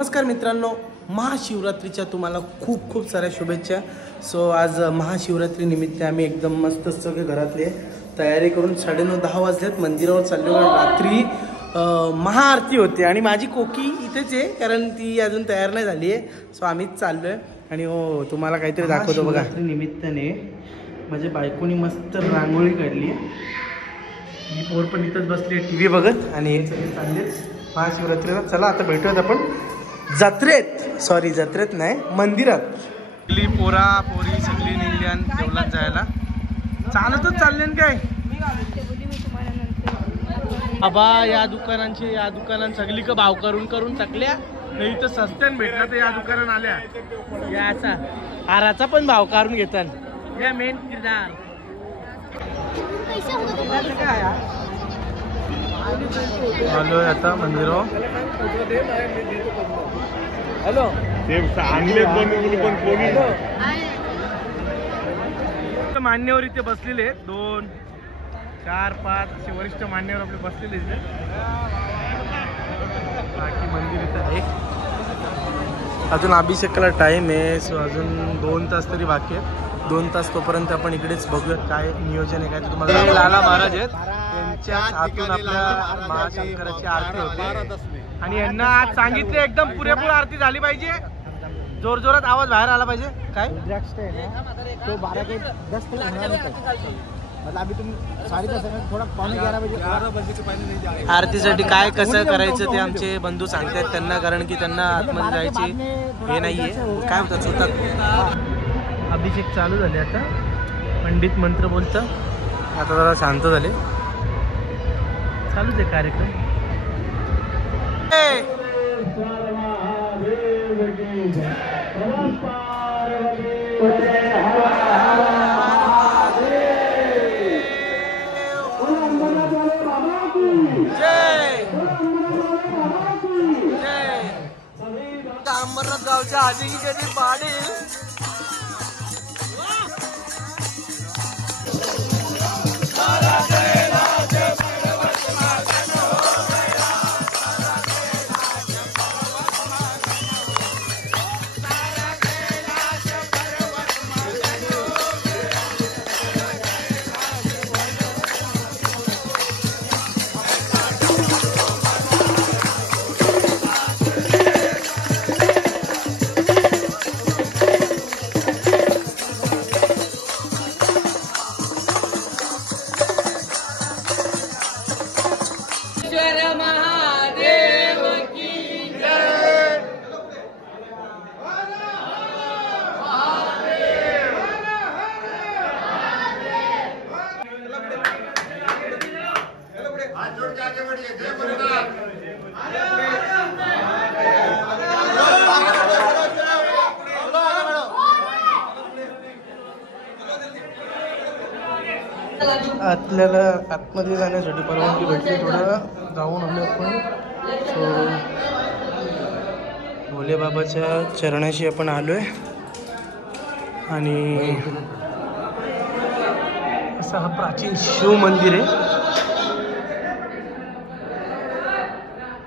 नमस्कार मित्रांनो, महाशिवरात्रीच्या तुम्हाला खूप खूप साऱ्या शुभेच्छा. सो आज महाशिवरात्री निमित्त आम्ही एकदम मस्त सगळे घरातले तयारी करून 9:30-10 वाजल्यात मंदिरावर चाललो. रात्री महाआरती होते आणि माझी कोकी इथेच आहे कारण ती अजून तयार नाही झाली आहे. सो आम्हीच चाललो आहे आणि हो तुम्हाला काहीतरी दाखवतो बघा. निमित्ताने माझ्या बायकोनी मस्त रांगोळी काढली. ही पोर पण इथंच बसली आहे TV बघत आणि हे सगळे चालले महाशिवरात्रीला. चला आता भेटूयात आपण जत्रेत नाही मंदिरात. सगळी पोरा पोरी सगळी निघल्यान देवलात जायला. चालतच चालले काय बाबा. या दुकानात सगळी का भाव करून टाकल्या. नाही तर सस्त्यान भेटला तर या दुकानात आल्या. याचा हाराचा पण भाव काढून घेतात या मेन किरदार. आलोय आता मंदिरावर. हॅलो मान्यवर इथे बसलेले 2, 4, 5 असे वरिष्ठ मान्यवर आपले बसलेले इथे. बाकी मंदिर इथं आहे. अजून अभिषेकाला टाइम आहे. सो अजून 2 तास तरी बाकी आहेत. 2 तास तोपर्यंत आपण इकडेच बघूयात काय नियोजन आहे काय ते तुम्हाला. लाला महाराज आहेत, त्यांच्या हातून आपल्या महाशंकराची आरती होते आणि यांना आज सांगितले एकदम पुरेपूर आरती झाली पाहिजे. जोरजोरात आवाज बाहेर आला पाहिजे. काय तो 12 के 10 तक होना नहीं मतलब अभी तुम 10:30 थोड़ा 11 बजे के पहले नहीं जाएगा. आरतीसाठी काय कसं करायचं ते आमचे बंधू सांगतात त्यांना, कारण की त्यांना आतमध्ये जायची हे नाहीये. काय होतं होतात. अभिषेक चालू झाले आता. पंडित मंत्र बोलतं. आता जरा शांत झाले. चालूच आहे कार्यक्रम. अमरनाथ गावच्या आधी कधी पाडेल. आपल्याला आतमध्ये जाण्यासाठी परवानगी भेटली. थोडं जाऊन आलो आपण. सो भोले बाबाच्या चरणाशी आपण आलोय आणि असं हा प्राचीन शिव मंदिर आहे.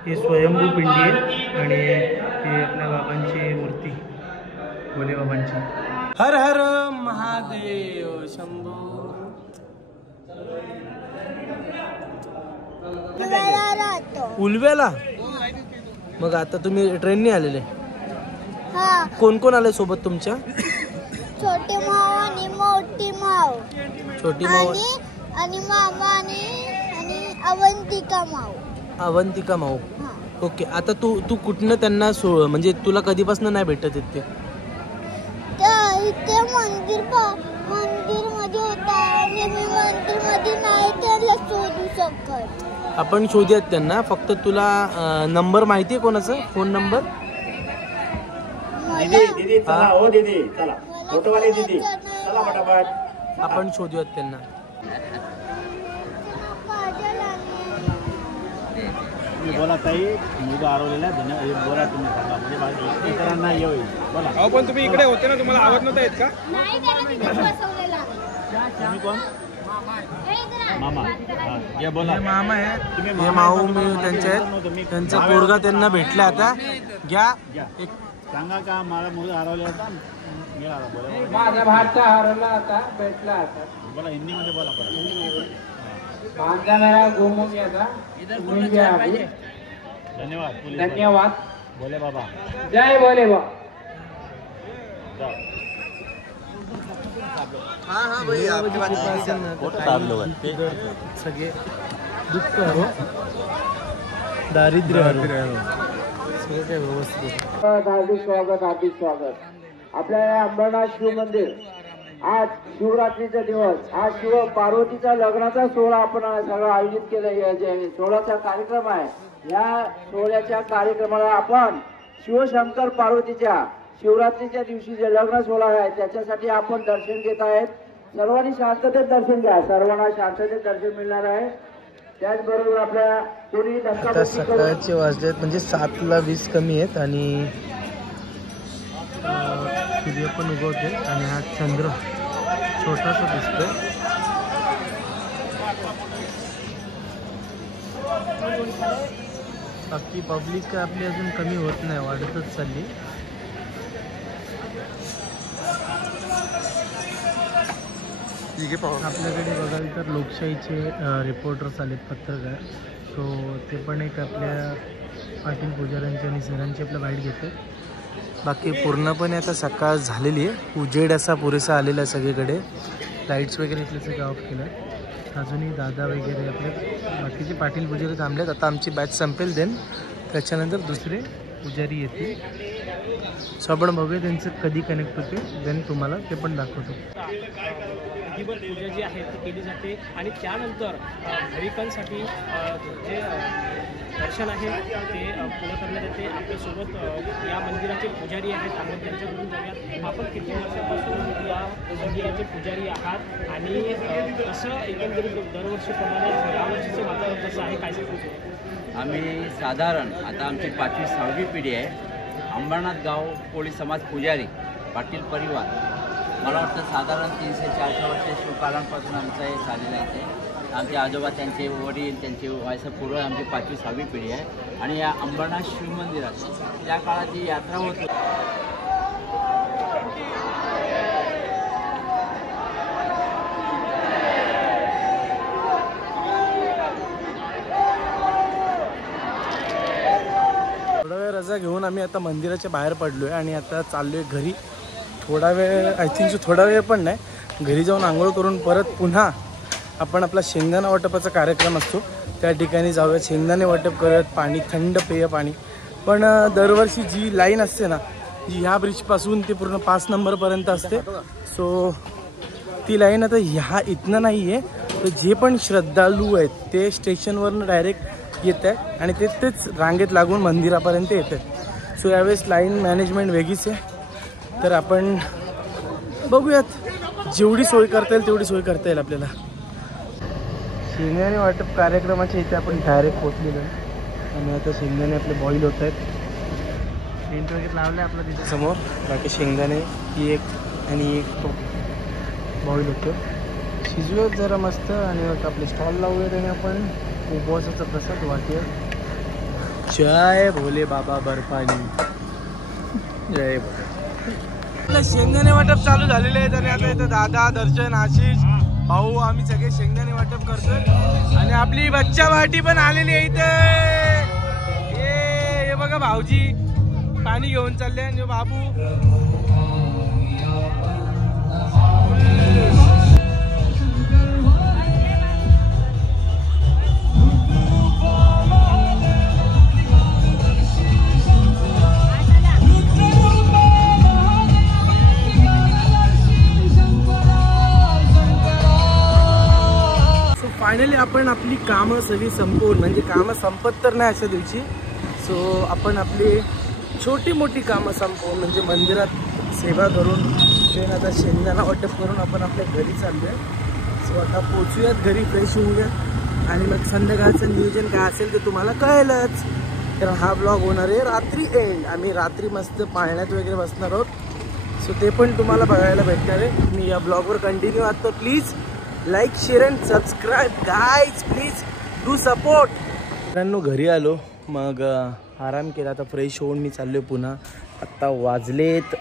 हे स्वयंभू पिंडी आहे आणि हे आपल्या बाबांची मूर्ती भोले बाबांची. हर हर महादेव शंभू. उलव्याला. मग आता तुम्ही ट्रेनने आलेले. कोण कोण आले सोबत तुमच्या? छोटी माव आणि मोठी माव. छोटी माव आणि मामा आणि अवंतिका माव. अवंतिका माव. ओके. आता तू कुठनं त्यांना म्हणजे तुला कधीपासून नाही भेटत येत ते? इथे मंदिर मध्ये होता आणि मी मंदिर मध्ये नाही त्याला शोधू शकत. आपण शोधूयात त्यांना. फक्त तुला नंबर माहिती आहे कोणाचा? Phone number? दीदी चला हो दीदी चला फोटोवाले दीदी चला फटाफट आपण शोधूयात त्यांना. बोला ताई मुलगा हरवलेला धन्यवाद बोला. तुम्ही सांगा म्हणजे इतरांना येईल बोला. अहो पण तुम्ही इकडे होते ना, तुम्हाला आवाज नव्हता येत का? नाही त्याला तिथे बसवलेला. तुम्ही कोण? मामा ये बोला हे मामा आहे, हे माऊ मी त्यांचे आहेत, त्यांचा पोरगा त्यांना भेटला आता. घ्या एक सांगा का मला मुलगा हरवला होता मिळाला बोला माझा भाचा हरवला होता, भेटला आता. बोला हिंदीमध्ये बोला भांजा मेरा गुम हो गया था, मिल गया अभी. धन्यवाद पोलीस धन्यवाद. बोले बाबा जय भोले बाबा. सगळे दुःख हरो, दारिद्र्य हरो, सगळं काही व्यवस्थित. हार्दिक स्वागत, हार्दिक स्वागत. आपल्या या अंबरनाथ शिव मंदिर आज शिवरात्रीचा दिवस, आज शिव पार्वतीचा लग्नाचा सोहळा आपण सगळं आयोजित केलं. जे सोहळ्याचा कार्यक्रम आहे, या सोहळ्याच्या कार्यक्रमाला आपण शिवशंकर पार्वतीच्या शिवरात्रीच्या दिवशी जे लग्न सोहळा आहे त्याच्यासाठी आपण दर्शन घेत आहेत. सर्वांनी शांततेत दर्शन घ्या, सर्वांना शांततेत दर्शन मिळणार आहे. त्याचबरोबर आपल्या कोणी आता सकाळचे वाजले आहेत, म्हणजे 7:20 कमी आहेत आणि सूर्य पण उगवते आणि हा चंद्र छोटासा दिसतोय. बाकी पब्लिक काय आपली अजून कमी होत नाही, वाढतच चालली. आपल्याकडे बघाल तर लोकशाहीचे रिपोर्टर्स आलेत, पत्रकार. सो ते पण एक आपल्या पाटील पुजाऱ्यांची आणि सरांची आपल्या बाईट घेते. बाकी पूर्णपणे आता सकाळ झालेली आहे, उजेड असा पुरेसा आलेला आहे सगळीकडे. लाईट्स वगैरे इथले सगळं ऑफ केलं. अजूनही दादा वगैरे आपले बाकीचे पाटील पुजारी थांबलेत. आता आमची बॅच संपेल देन त्याच्यानंतर दुसरे पुजारी येतील. सो आपण बघूया त्यांचं कधी कनेक्ट होते, देन तुम्हाला ते पण दाखवतो. विधिवत पूजा जी आहे ती केली जाते आणि त्यानंतर भाविकांसाठी जे दर्शन आहे ते पूर्ण करण्यात येते. आपल्यासोबत या मंदिराचे पुजारी आहेत, आपण त्यांच्याकडून जाऊयात. आपण किती वर्षापासून या मंदिराचे पुजारी आहात आणि कसं एकंदरीत दरवर्षीप्रमाणे यावर्षीचं वातावरण कसं आहे, काय सांगतो? आम्ही साधारण आता आमची 5वी-6वी पिढी आहे. अंबरनाथ गाव कोळी समाज पुजारी पाटील परिवार, मला वाटतं साधारण 300-400 वर्ष शिवकालांपासून आमचं हे चाललेलं आहे. ते आमचे आजोबा, त्यांचे वडील, त्यांचे वयसपूर्व आमची 5वी-6वी पिढी आहे. आणि या अंबरनाथ शिव मंदिरात त्या काळात जी यात्रा होती थोडा वेळ रजा घेऊन आम्ही आता मंदिराच्या बाहेर पडलो आहे आणि आता चाललो आहे घरी. थोडा वेळ आय थिंक थोडा वेळ पण नाही, घरी जाऊन आंघोळ करून परत पुन्हा आपण आपला शेंगदाणा वाटपाचा कार्यक्रम असतो त्या ठिकाणी जाऊयात. शेंगदाणे वाटप करूयात, पाणी थंड पेय पाणी. पण दरवर्षी जी लाईन असते ना, जी ह्या ब्रिजपासून ते पूर्ण 5 नंबरपर्यंत असते. सो ती लाईन आता ह्या इथनं नाही आहे, तर जे पण श्रद्धाळू आहेत ते स्टेशनवरनं डायरेक्ट येत आहे आणि तेच रांगेत लागून मंदिरापर्यंत येत आहे. सो यावेळेस लाईन मॅनेजमेंट वेगळीच आहे. तर आपण बघूयात, जेवढी सोय करता येईल तेवढी सोय करता येईल आपल्याला. शेंगदाणे वाटप कार्यक्रमाच्या इथे आपण डायरेक्ट पोचलेलो आहे आणि आता शेंगदाणे आपले बॉईल होत आहेत. टेंट वगैरे लावलं आहे आपलं तिथे समोर. बाकी शेंगदाणे ही एक आणि एक तो बॉईल होतो. शिजवूयात जरा मस्त आणि मग आपले स्टॉल लावूयात आणि आपण उपवासाचा प्रसाद वाटूया. जय भोले बाबा बर्फानी, जय भोले. आपलं शेंगदाणे वाटप चालू झालेले आहेत आणि आता इथं दादा, दर्शन, आशिष, भाऊ, आम्ही सगळे शेंगदाणे वाटप करतोय आणि आपली बच्चा भाटी पण आलेली आहे इथे. हे बघा भाऊजी पाणी घेऊन चालले आणि बाबू फायनली आपण आपली कामं सगळी संपवून, म्हणजे कामं संपत तर नाही अशा दिवशी. सो आपण आपली छोटी मोठी कामं संपवून म्हणजे मंदिरात सेवा करून ते आता शेंगदाणा वाटप करून आपण आपल्या घरी चाललो आहे. सो आता पोचूयात घरी, फ्रेश होऊयात आणि मग संध्याकाळचं नियोजन काय असेल ते तुम्हाला कळेलच. तर हा ब्लॉग होणार आहे रात्री एंड. आम्ही रात्री मस्त पाळण्यात वगैरे बसणार आहोत. सो ते पण तुम्हाला बघायला भेटणार आहे. मी या ब्लॉगवर कंटिन्यू आहात तर please like share and subscribe guys, please do support. मित्रांनो घरी आलो, मग आराम केला. आता फ्रेश होऊन मी चाललो पुन्हा. आत्ता वाजलेत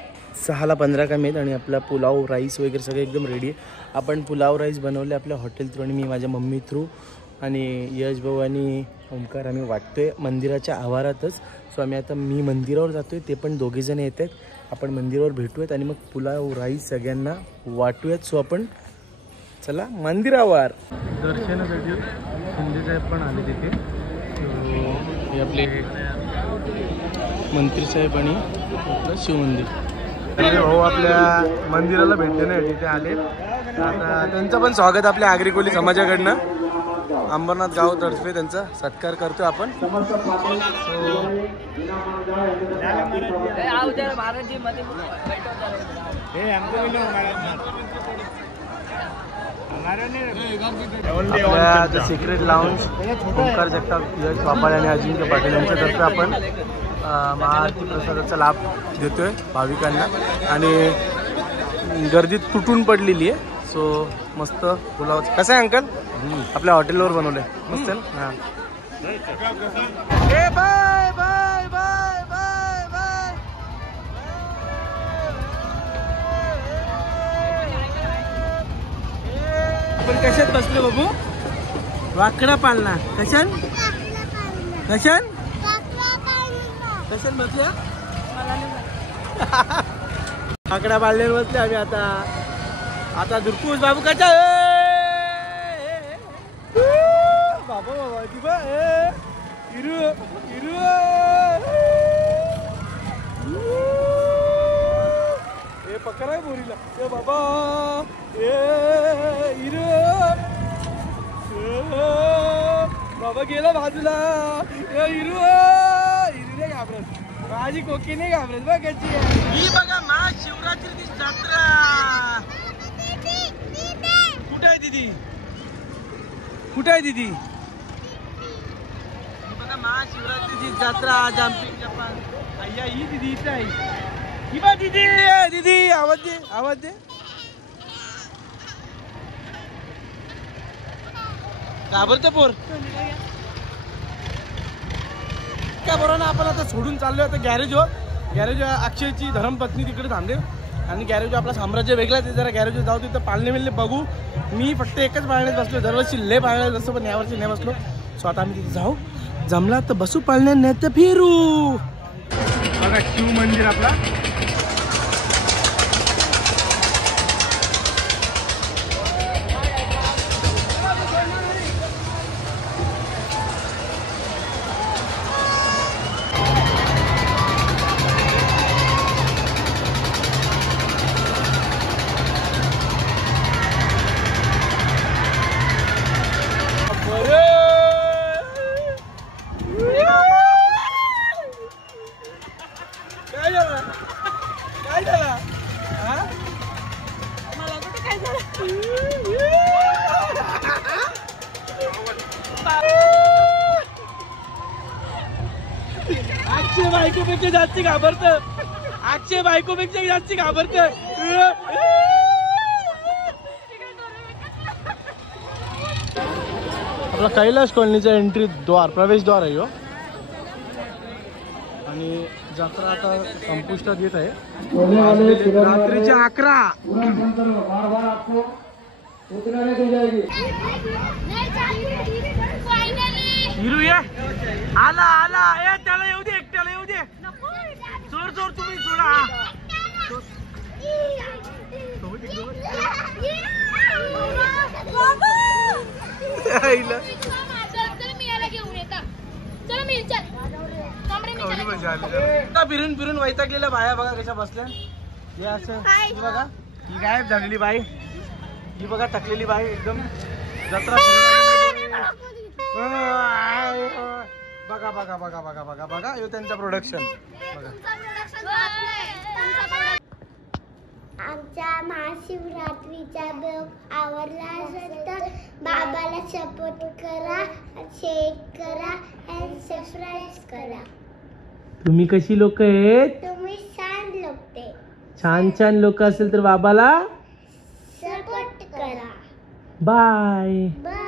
6:15 कमी आहेत आणि आपला पुलाव राईस वगैरे सगळं एकदम रेडी आहे. आपण पुलाव राईस बनवले आपल्या हॉटेल थ्रू आणि मी माझ्या मम्मी थ्रू आणि यश भाऊ आणि ओमकार आम्ही वाटतोय मंदिराच्या आवारातच. सो आम्ही आता मी मंदिरावर जातोय, ते पण दोघेजण येत आहेत. आपण मंदिरावर भेटूयात आणि मग पुलाव राईस सगळ्यांना वाटूयात. सो आपण चला मंदिरावर. दर्शनासाठी शिंदे साहेब पण आले तिथे. हे आपले मंत्री साहेब आणि आपलं शिवमंदिर. भाऊ आपल्या मंदिराला भेट देण्यासाठी तिथे आले. आता त्यांचं पण स्वागत आपल्या आगरी कोळी समाजाकडनं अंबरनाथ गावातर्फे त्यांचा सत्कार करतो आपण. आपल्या सिक्रेट लाऊंज ओंकार जगताप, यश बापाळ आणि अजिंक्य पाटील यांच्यातर्फे आपण महाआरती प्रसादाचा लाभ देतोय भाविकांना आणि गर्दी तुटून पडलेली आहे. सो मस्त पुलाव कसं आहे अंकल? आपल्या हॉटेलवर बनवलंय मस्त आहे ना. Bye bye bye bye bye. आपण कशात बसलो बाबू? वाकडा पाळणा. कशान कशान कशान बसल्या? वाकडा पाळण्यावर बसले आम्ही. आता दुर्पूस बाबू कशा? बाबा बाबा दिबा इरू इरू ए पकडाय बोरीला ए बाबा ए इरू बाबा गेला बाजूला. ए इरू इरू नाही घाबरत, माझी कोकी नाही घाबरत बघ कशी. ही बघा महाशिवरात्रीची जत्रा. कुठे आहे दीदी? कुठे आहे दीदी? बघा महाशिवरात्रीची जत्रा जम्पिंग जपान. अय्या ही दीदी इथे आहे. ही बा दीदी. दीदी आवाज दे, आवाज दे. घाबरते पोर काय बरोबर ना. आपण आता सोडून चाललोय आता गॅरेजवर. गॅरेजवर अक्षयची धर्मपत्नी तिकडे थांबते आणि गॅरेजवर आपला साम्राज्य वेगळा आहे. जरा गॅरेजवर जाऊ तिथं पाळणे मिळले बघू. मी फक्त एकच पाळण्यात बसलो, दरवर्षी लय पाळण्यात बसतो पण यावर्षी नाही बसलो. सो आता आम्ही तिथे जाऊ, जमला तर बसू पाळण्यात, नाही तर फिरू. बघा शिव मंदिर आपला. अक्षय बायकोपेक्षा जास्त घाबरत. अक्षय बायकोपेक्षा जास्त घाबरत. आपला कैलाश कॉलनीचा एंट्री द्वार, प्रवेशद्वार आहे हो. आणि जत्रा आता संपुष्टात येत आहे. रात्रीच्या 11. हिरू ये आला आला. ए त्याला येऊ दे, एकट्याला येऊ दे. चोर चोर तुम्ही सोडा. फिरून फिरून वैतागलेल्या बाया बघा कशा बसल्या. हे असं बघा, ही गायब झालेली बाई, ही बघा टकलेली बाई एकदम. जत्रा बघा बघा बघा बघा बघा बघा हे त्यांचं प्रोडक्शन बघा. आमच्या महाशिवरात्रीचा ब्लॉग आवडला असेल तर बाबाला सपोर्ट करा, शेअर करा आणि सबस्क्राईब करा. तुम्ही कशी लोक आहेत? तुम्ही छान लोक आहे. छान छान लोक असेल तर बाबाला सपोर्ट करा. बाय. बाय.